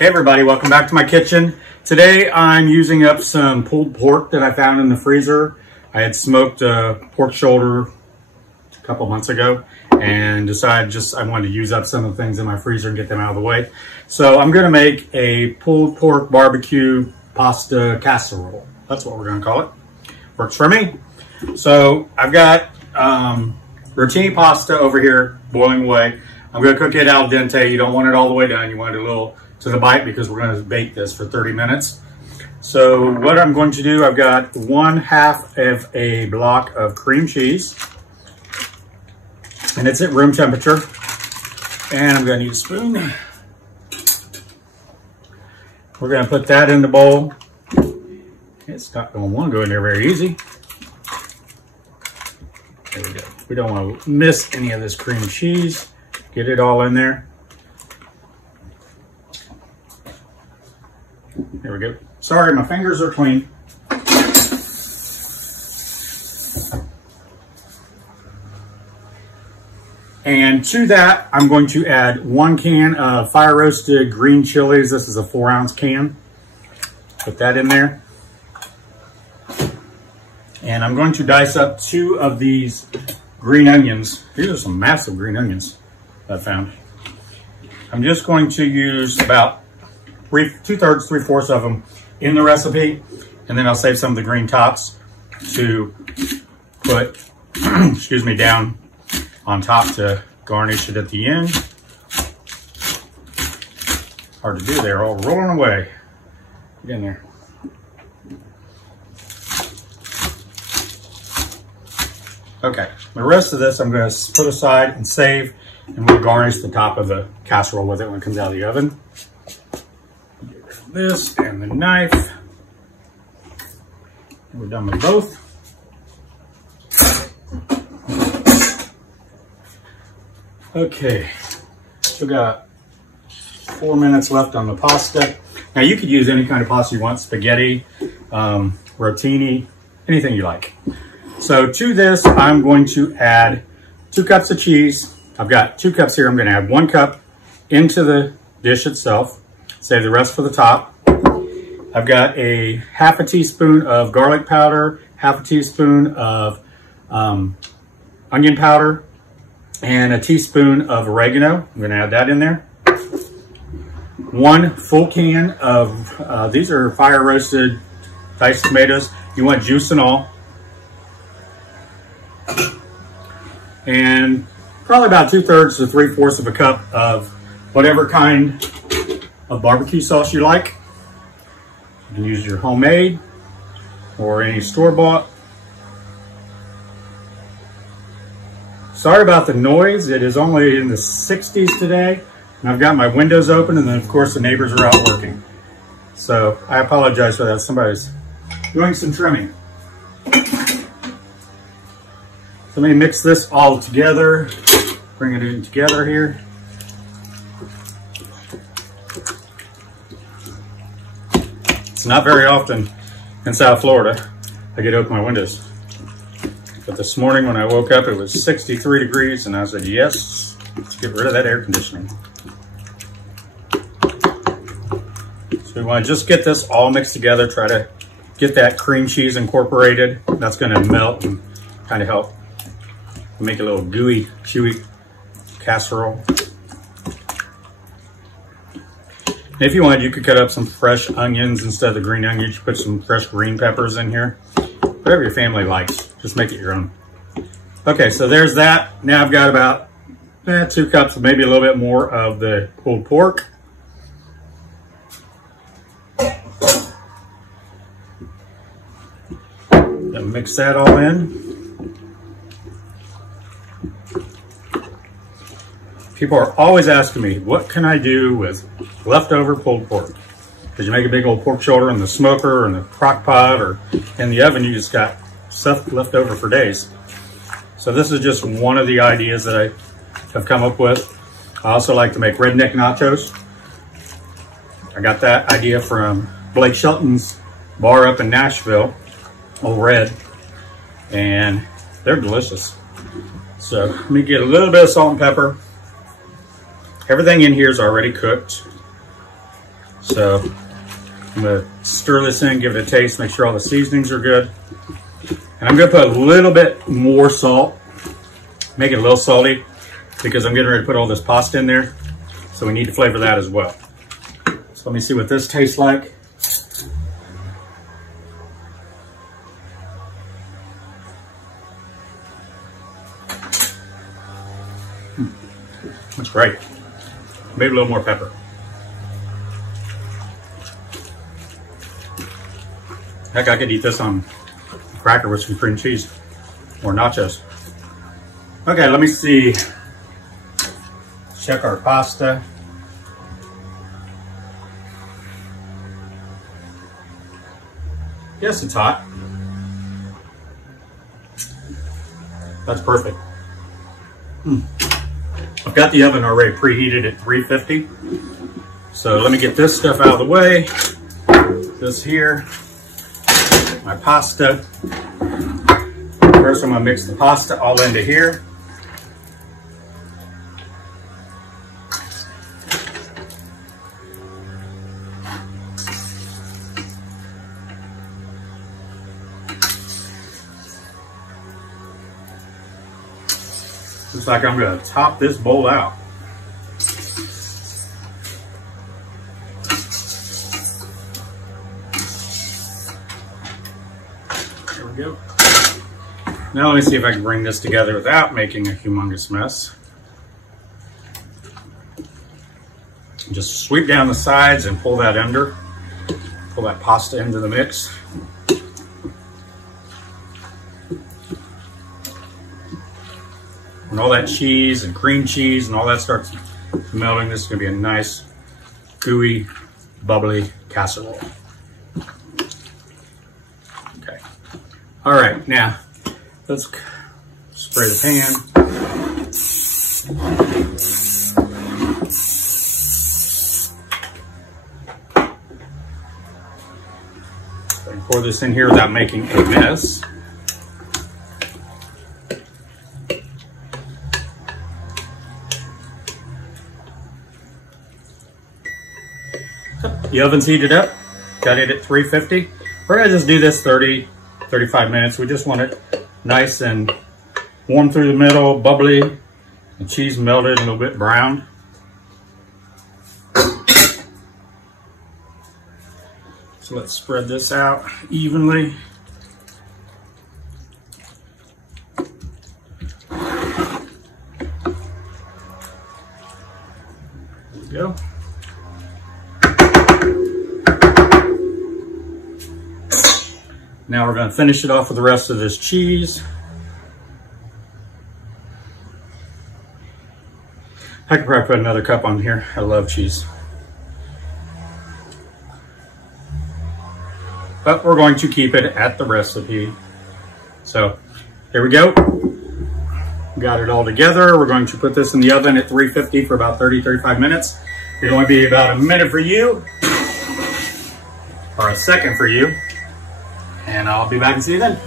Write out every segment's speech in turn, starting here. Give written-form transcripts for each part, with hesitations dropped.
Hey everybody, welcome back to my kitchen. Today I'm using up some pulled pork that I found in the freezer. I had smoked a pork shoulder a couple months ago and decided I wanted to use up some of the things in my freezer and get them out of the way. So I'm gonna make a pulled pork barbecue pasta casserole. That's what we're gonna call it. Works for me. So I've got rotini pasta over here boiling away. I'm gonna cook it al dente. You don't want it all the way done. You want it a little to the bite because we're gonna bake this for 30 minutes. So what I'm going to do, I've got 1/2 of a block of cream cheese and it's at room temperature. And I'm gonna need a spoon. We're gonna put that in the bowl. It's not gonna wanna go in there very easy. There we go. We don't wanna miss any of this cream cheese. Get it all in there. There we go. Sorry, my fingers are clean. And to that, I'm going to add 1 can of fire roasted green chilies. This is a 4-ounce can. Put that in there. And I'm going to dice up 2 of these green onions. These are some massive green onions I found. I'm just going to use about 2/3, 3/4 of them in the recipe, and then I'll save some of the green tops to put, excuse me, down on top to garnish it at the end. Hard to do there, all rolling away. Get in there. Okay, the rest of this I'm going to put aside and save, and we'll garnish the top of the casserole with it when it comes out of the oven. Get rid of this and the knife. We're done with both. Okay, so we got 4 minutes left on the pasta. Now you could use any kind of pasta you want, spaghetti, rotini, anything you like. So to this, I'm going to add 2 cups of cheese. I've got 2 cups here. I'm going to add 1 cup into the dish itself. Save the rest for the top. I've got a 1/2 teaspoon of garlic powder, 1/2 teaspoon of onion powder, and a teaspoon of oregano. I'm going to add that in there. 1 full can of, these are fire roasted diced tomatoes. You want juice and all. And probably about 2/3 to 3/4 of a cup of whatever kind of barbecue sauce you like. You can use your homemade or any store-bought. Sorry about the noise. It is only in the 60s today, and I've got my windows open, and then of course the neighbors are out working. So I apologize for that. Somebody's doing some trimming. So let me mix this all together, bring it in together here. It's not very often in South Florida I get to open my windows. But this morning when I woke up, it was 63 degrees and I said, yes, let's get rid of that air conditioning. So we want to just get this all mixed together, try to get that cream cheese incorporated. That's going to melt and kind of help make a little gooey, chewy casserole. And if you wanted, you could cut up some fresh onions instead of the green onions. You put some fresh green peppers in here. Whatever your family likes, just make it your own. Okay, so there's that. Now I've got about 2 cups, maybe a little bit more of the pulled pork. Then mix that all in. People are always asking me, what can I do with leftover pulled pork? Because you make a big old pork shoulder in the smoker or in the crock pot or in the oven, you just got stuff left over for days. So this is just one of the ideas that I have come up with. I also like to make redneck nachos. I got that idea from Blake Shelton's bar up in Nashville, Old Red, and they're delicious. So let me get a little bit of salt and pepper. Everything in here is already cooked. So I'm gonna stir this in, give it a taste, make sure all the seasonings are good. And I'm gonna put a little bit more salt, make it a little salty, because I'm getting ready to put all this pasta in there. So we need to flavor that as well. So let me see what this tastes like. That's great. Maybe a little more pepper. Heck, I could eat this on a cracker with some cream cheese or nachos. Okay, let me see. Check our pasta. Yes, it's hot. That's perfect. I've got the oven already preheated at 350. So let me get this stuff out of the way. This here, my pasta. First I'm gonna mix the pasta all into here. Looks like I'm gonna top this bowl out. There we go. Now let me see if I can bring this together without making a humongous mess. Just sweep down the sides and pull that under. Pull that pasta into the mix. When all that cheese and cream cheese and all that starts melting, this is gonna be a nice, gooey, bubbly casserole. Okay. All right, now let's spray the pan. So I can pour this in here without making a mess. The oven's heated up, got it at 350. We're gonna just do this 30, 35 minutes. We just want it nice and warm through the middle, bubbly, the cheese melted, a little bit browned. So let's spread this out evenly. There we go. Now we're going to finish it off with the rest of this cheese. I could probably put another cup on here. I love cheese. But we're going to keep it at the recipe. So here we go. Got it all together. We're going to put this in the oven at 350 for about 30, 35 minutes. It'll only be about a minute for you, or a second for you. And I'll be back and see you then.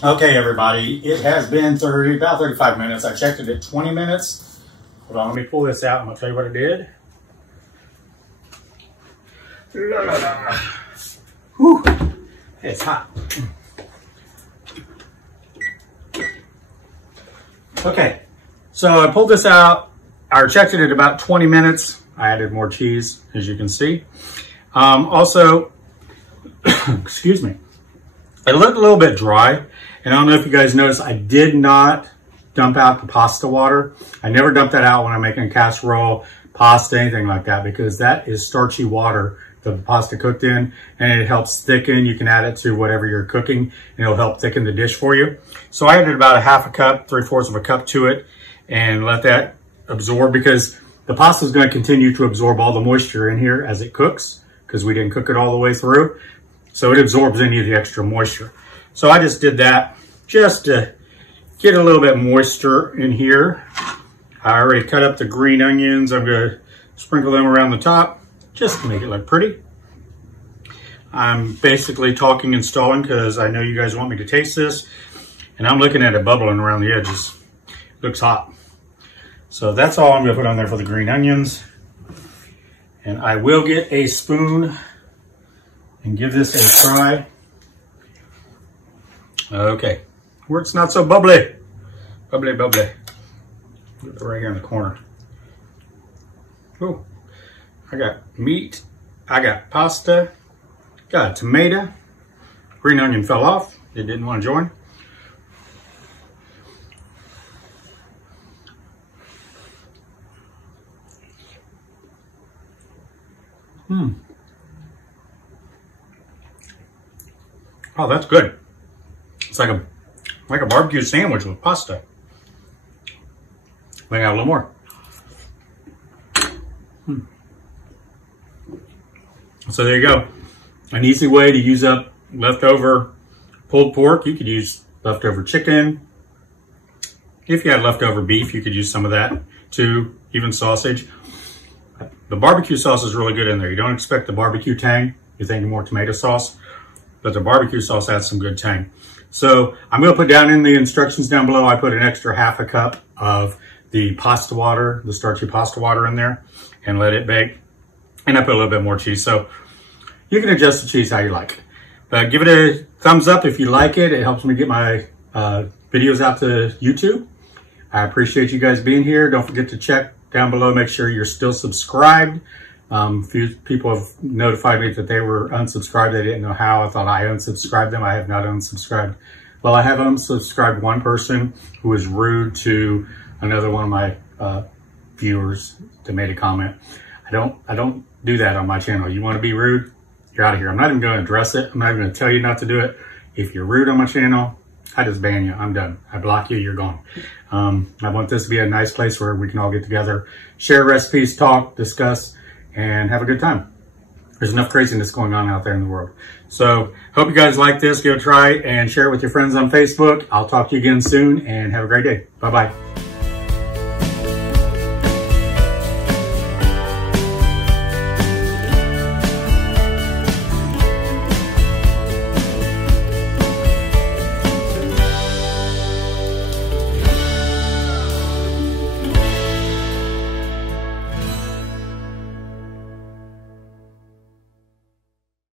Okay, everybody, it has been about 35 minutes. I checked it at 20 minutes. Hold on, let me pull this out and I'll tell you what it did. La, la, la. Whew, it's hot. Okay, so I pulled this out. I checked it at about 20 minutes. I added more cheese, as you can see. Also, excuse me, it looked a little bit dry. And I don't know if you guys noticed, I did not dump out the pasta water. I never dump that out when I'm making a casserole, pasta, anything like that, because that is starchy water that the pasta cooked in, and it helps thicken. You can add it to whatever you're cooking, and it'll help thicken the dish for you. So I added about a half a cup, 3/4 of a cup to it, and let that absorb, because the pasta is going to continue to absorb all the moisture in here as it cooks, because we didn't cook it all the way through. So it absorbs any of the extra moisture. So I just did that just to get a little bit moisture in here. I already cut up the green onions. I'm going to sprinkle them around the top just to make it look pretty. I'm basically talking and stalling because I know you guys want me to taste this. And I'm looking at it bubbling around the edges. It looks hot. So that's all I'm gonna put on there for the green onions. And I will get a spoon and give this a try. Okay, where it's not so bubbly. Bubbly, bubbly. Right here in the corner. Oh, I got meat, I got pasta, got a tomato. Green onion fell off, it didn't want to join. Oh, that's good. It's like a barbecue sandwich with pasta. Let me have a little more. So there you go. An easy way to use up leftover pulled pork. You could use leftover chicken. If you had leftover beef, you could use some of that too, even sausage. The barbecue sauce is really good in there. You don't expect the barbecue tang. You're thinking more tomato sauce, but the barbecue sauce adds some good tang. So I'm gonna put down in the instructions down below, I put an extra half a cup of the pasta water, the starchy pasta water in there, and let it bake. And I put a little bit more cheese. So you can adjust the cheese how you like. But give it a thumbs up if you like it. It helps me get my videos out to YouTube. I appreciate you guys being here. Don't forget to check down below, make sure you're still subscribed. A few people have notified me that they were unsubscribed. They didn't know how. I thought I unsubscribed them. I have not unsubscribed. Well, I have unsubscribed one person who was rude to another one of my viewers that made a comment. I don't do that on my channel. You want to be rude? You're out of here. I'm not even going to address it. I'm not even going to tell you not to do it. If you're rude on my channel, I just ban you. I'm done. I block you. You're gone. I want this to be a nice place where we can all get together, share recipes, talk, discuss, and have a good time. There's enough craziness going on out there in the world. So hope you guys like this. Give it a try and share it with your friends on Facebook. I'll talk to you again soon and have a great day. Bye-bye.